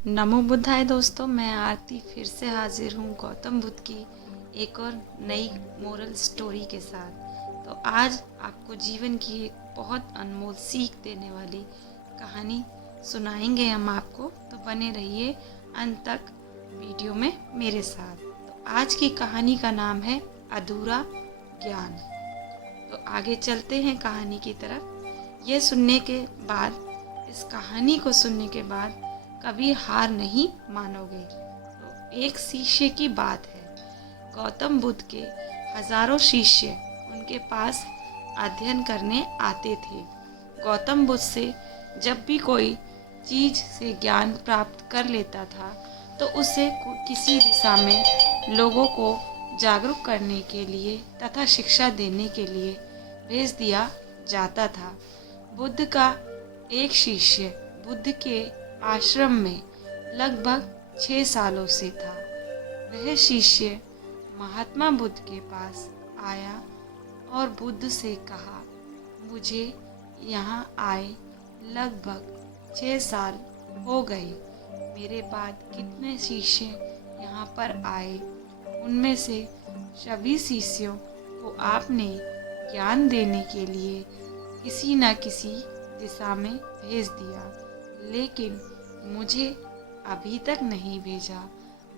नमो बुद्धाय दोस्तों, मैं आरती फिर से हाजिर हूँ गौतम बुद्ध की एक और नई मोरल स्टोरी के साथ। तो आज आपको जीवन की एक बहुत अनमोल सीख देने वाली कहानी सुनाएंगे हम आपको, तो बने रहिए अंत तक वीडियो में मेरे साथ। तो आज की कहानी का नाम है अधूरा ज्ञान। तो आगे चलते हैं कहानी की तरफ। ये सुनने के बाद, इस कहानी को सुनने के बाद कभी हार नहीं मानोगे। तो एक शिष्य की बात है। गौतम बुद्ध के हजारों शिष्य उनके पास अध्ययन करने आते थे। गौतम बुद्ध से जब भी कोई चीज से ज्ञान प्राप्त कर लेता था तो उसे किसी दिशा में लोगों को जागरूक करने के लिए तथा शिक्षा देने के लिए भेज दिया जाता था। बुद्ध का एक शिष्य बुद्ध के आश्रम में लगभग 6 सालों से था। वह शिष्य महात्मा बुद्ध के पास आया और बुद्ध से कहा, मुझे यहाँ आए लगभग 6 साल हो गए। मेरे बाद कितने शिष्य यहाँ पर आए, उनमें से सभी शिष्यों को आपने ज्ञान देने के लिए किसी न किसी दिशा में भेज दिया, लेकिन मुझे अभी तक नहीं भेजा।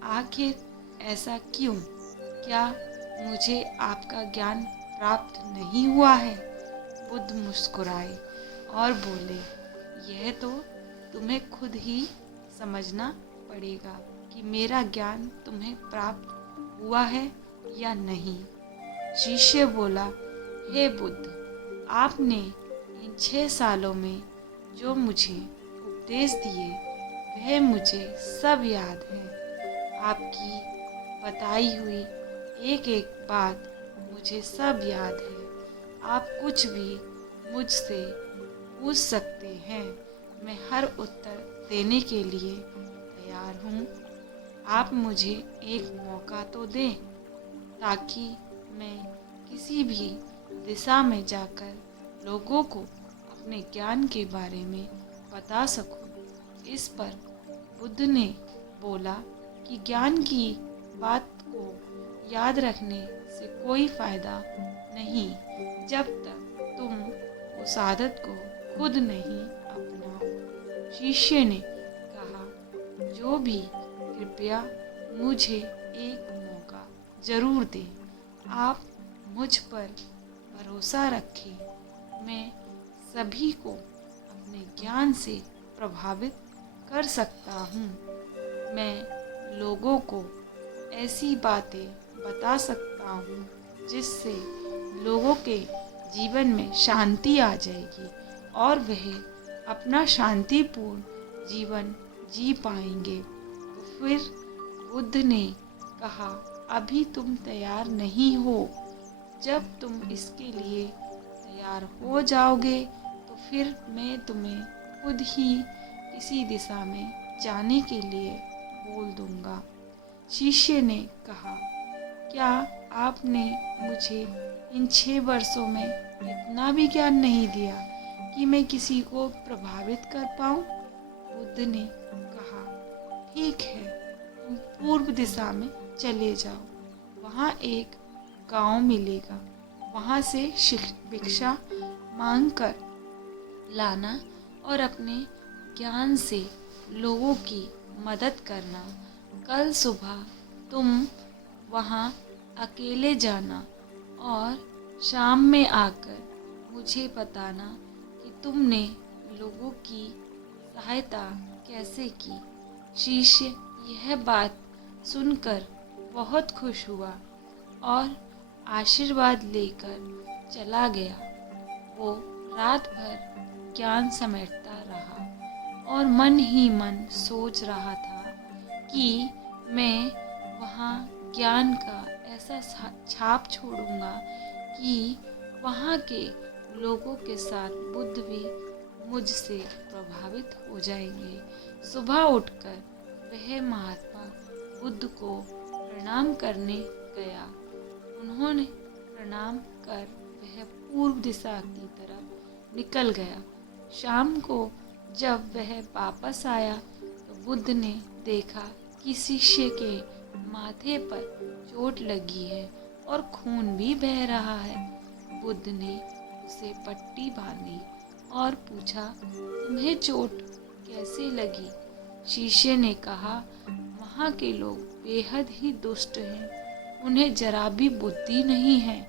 आखिर ऐसा क्यों? क्या मुझे आपका ज्ञान प्राप्त नहीं हुआ है? बुद्ध मुस्कुराए और बोले, यह तो तुम्हें खुद ही समझना पड़ेगा कि मेरा ज्ञान तुम्हें प्राप्त हुआ है या नहीं। शिष्य बोला, हे बुद्ध, आपने इन 6 सालों में जो मुझे उपदेश दिए वह मुझे सब याद है। आपकी बताई हुई एक एक बात मुझे सब याद है। आप कुछ भी मुझसे पूछ सकते हैं, मैं हर उत्तर देने के लिए तैयार हूँ। आप मुझे एक मौका तो दें ताकि मैं किसी भी दिशा में जाकर लोगों को अपने ज्ञान के बारे में बता सकूं। इस पर बुद्ध ने बोला कि ज्ञान की बात को याद रखने से कोई फायदा नहीं जब तक तुम उस आदत को खुद नहीं अपनाओ। शिष्य ने कहा, जो भी, कृपया मुझे एक मौका जरूर दें। आप मुझ पर भरोसा रखें। मैं सभी को अपने ज्ञान से प्रभावित कर सकता हूँ। मैं लोगों को ऐसी बातें बता सकता हूँ जिससे लोगों के जीवन में शांति आ जाएगी और वह अपना शांतिपूर्ण जीवन जी पाएंगे। तो फिर बुद्ध ने कहा, अभी तुम तैयार नहीं हो। जब तुम इसके लिए तैयार हो जाओगे तो फिर मैं तुम्हें खुद ही किसी दिशा में जाने के लिए बोल दूंगा। शिष्य ने कहा, क्या आपने मुझे इन 6 वर्षों में इतना भी ज्ञान नहीं दिया कि मैं किसी को प्रभावित कर पाऊं? बुद्ध ने कहा, ठीक है, तुम पूर्व दिशा में चले जाओ। वहाँ एक गांव मिलेगा, वहाँ से भिक्षा मांग कर लाना और अपने ज्ञान से लोगों की मदद करना। कल सुबह तुम वहाँ अकेले जाना और शाम में आकर मुझे बताना कि तुमने लोगों की सहायता कैसे की। शिष्य यह बात सुनकर बहुत खुश हुआ और आशीर्वाद लेकर चला गया। वो रात भर ज्ञान समेटता रहा और मन ही मन सोच रहा था कि मैं वहाँ ज्ञान का ऐसा छाप छोड़ूंगा कि वहाँ के लोगों के साथ बुद्ध भी मुझसे प्रभावित हो जाएंगे। सुबह उठकर वह महात्मा बुद्ध को प्रणाम करने गया। उन्होंने प्रणाम कर वह पूर्व दिशा की तरफ निकल गया। शाम को जब वह वापस आया तो बुद्ध ने देखा कि शिष्य के माथे पर चोट लगी है और खून भी बह रहा है। बुद्ध ने उसे पट्टी बांधी और पूछा, तुम्हें चोट कैसे लगी? शिष्य ने कहा, वहाँ के लोग बेहद ही दुष्ट हैं, उन्हें जरा भी बुद्धि नहीं है।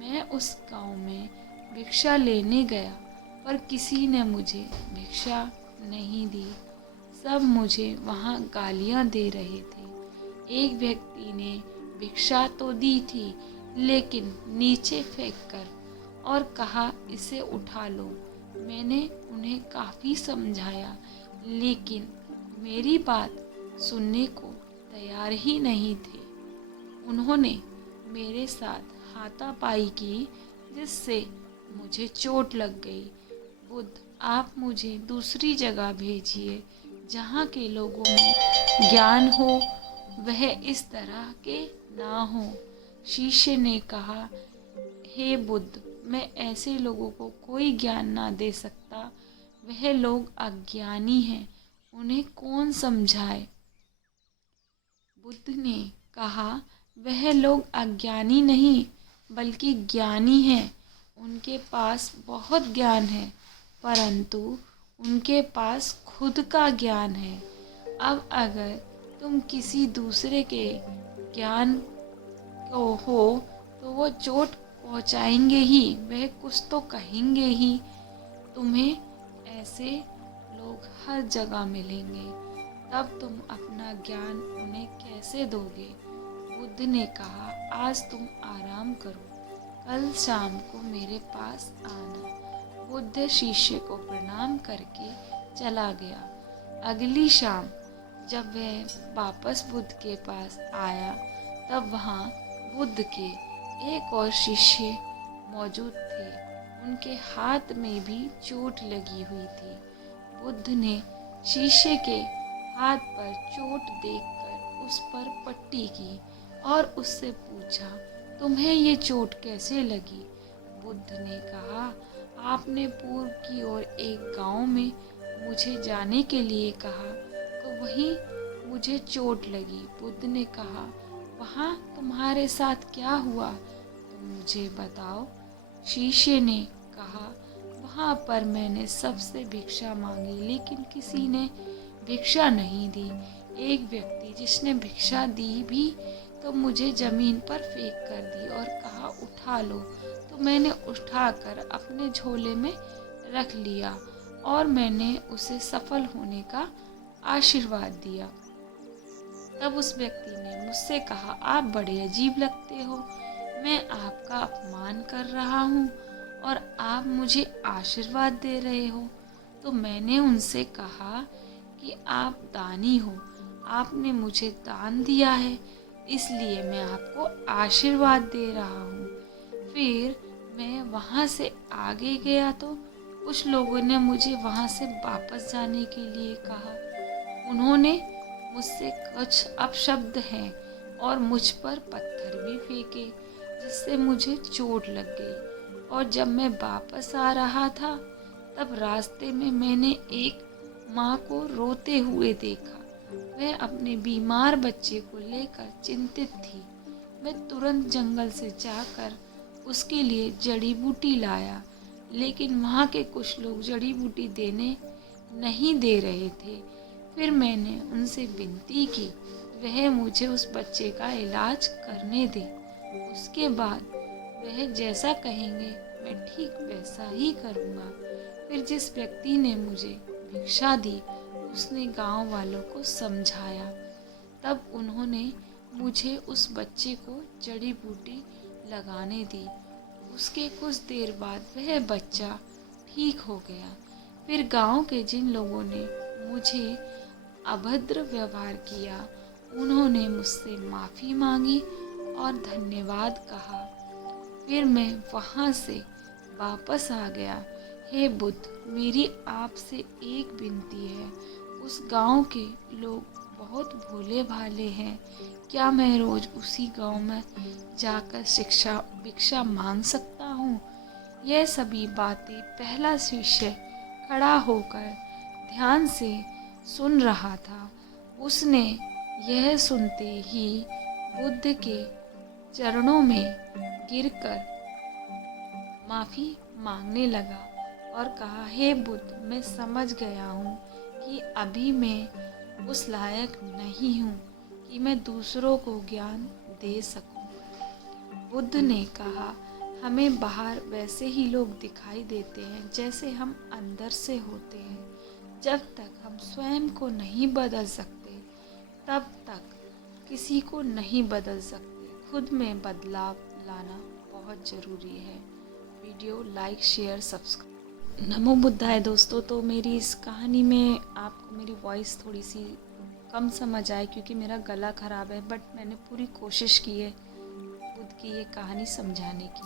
मैं उस गांव में भिक्षा लेने गया पर किसी ने मुझे भिक्षा नहीं दी। सब मुझे वहाँ गालियाँ दे रहे थे। एक व्यक्ति ने भिक्षा तो दी थी लेकिन नीचे फेंक कर और कहा, इसे उठा लो। मैंने उन्हें काफ़ी समझाया लेकिन मेरी बात सुनने को तैयार ही नहीं थे। उन्होंने मेरे साथ हाथापाई की जिससे मुझे चोट लग गई। बुद्ध, आप मुझे दूसरी जगह भेजिए जहाँ के लोगों में ज्ञान हो, वह इस तरह के ना हो। शिष्य ने कहा, हे बुद्ध, मैं ऐसे लोगों को कोई ज्ञान ना दे सकता। वह लोग अज्ञानी हैं, उन्हें कौन समझाए? बुद्ध ने कहा, वह लोग अज्ञानी नहीं बल्कि ज्ञानी हैं। उनके पास बहुत ज्ञान है परंतु उनके पास खुद का ज्ञान है। अब अगर तुम किसी दूसरे के ज्ञान को हो तो वो चोट पहुंचाएंगे ही, वह कुछ तो कहेंगे ही। तुम्हें ऐसे लोग हर जगह मिलेंगे, तब तुम अपना ज्ञान उन्हें कैसे दोगे? बुद्ध ने कहा, आज तुम आराम करो, कल शाम को मेरे पास आना। बुद्ध शिष्य को प्रणाम करके चला गया। अगली शाम जब वह वापस बुद्ध के पास आया तब वहाँ बुद्ध के एक और शिष्य मौजूद थे। उनके हाथ में भी चोट लगी हुई थी। बुद्ध ने शिष्य के हाथ पर चोट देखकर उस पर पट्टी की और उससे पूछा, तुम्हें ये चोट कैसे लगी? बुद्ध ने कहा, आपने पूर्व की ओर एक गांव में मुझे जाने के लिए कहा तो वहीं मुझे चोट लगी। बुद्ध ने कहा, वहाँ तुम्हारे साथ क्या हुआ? तुम मुझे बताओ। शिष्य ने कहा, वहाँ पर मैंने सबसे भिक्षा मांगी लेकिन किसी ने भिक्षा नहीं दी। एक व्यक्ति जिसने भिक्षा दी भी तो मुझे जमीन पर फेंक कर दी और कहा, उठा लो। तो मैंने उठाकर अपने झोले में रख लिया और मैंने उसे सफल होने का आशीर्वाद दिया। तब उस व्यक्ति ने मुझसे कहा, आप बड़े अजीब लगते हो, मैं आपका अपमान कर रहा हूँ और आप मुझे आशीर्वाद दे रहे हो। तो मैंने उनसे कहा कि आप दानी हो, आपने मुझे दान दिया है इसलिए मैं आपको आशीर्वाद दे रहा हूँ। फिर मैं वहाँ से आगे गया तो कुछ लोगों ने मुझे वहाँ से वापस जाने के लिए कहा। उन्होंने मुझसे कुछ अपशब्द हैं और मुझ पर पत्थर भी फेंके जिससे मुझे चोट लग गई। और जब मैं वापस आ रहा था तब रास्ते में मैंने एक माँ को रोते हुए देखा। वह अपने बीमार बच्चे को लेकर चिंतित थी। मैं तुरंत जंगल से जाकर उसके लिए जड़ी बूटी लाया लेकिन वहाँ के कुछ लोग जड़ी बूटी देने नहीं दे रहे थे। फिर मैंने उनसे विनती की वह मुझे उस बच्चे का इलाज करने दे। उसके बाद वह जैसा कहेंगे मैं ठीक वैसा ही करूँगा। फिर जिस व्यक्ति ने मुझे भिक्षा दी उसने गांव वालों को समझाया। तब उन्होंने मुझे उस बच्चे को जड़ी बूटी लगाने दी। उसके कुछ देर बाद वह बच्चा ठीक हो गया। फिर गांव के जिन लोगों ने मुझे अभद्र व्यवहार किया उन्होंने मुझसे माफ़ी मांगी और धन्यवाद कहा। फिर मैं वहाँ से वापस आ गया। हे बुद्ध, मेरी आपसे एक विनती है। उस गांव के लोग बहुत भोले भाले हैं। क्या मैं रोज़ उसी गांव में जाकर भिक्षा मांग सकता हूँ? यह सभी बातें पहला शिष्य खड़ा होकर ध्यान से सुन रहा था, उसने यह सुनते ही बुद्ध के चरणों में गिरकर माफ़ी मांगने लगा और कहा, हे बुद्ध, मैं समझ गया हूँ कि अभी मैं उस लायक नहीं हूँ कि मैं दूसरों को ज्ञान दे सकूँ। बुद्ध ने कहा, हमें बाहर वैसे ही लोग दिखाई देते हैं जैसे हम अंदर से होते हैं। जब तक हम स्वयं को नहीं बदल सकते, तब तक किसी को नहीं बदल सकते। खुद में बदलाव लाना बहुत ज़रूरी है। Video like, share, subscribe. नमो बुद्धाय दोस्तों। तो मेरी इस कहानी में आपको मेरी वॉइस थोड़ी सी कम समझ आए क्योंकि मेरा गला ख़राब है, बट मैंने पूरी कोशिश की है बुद्ध की ये कहानी समझाने की।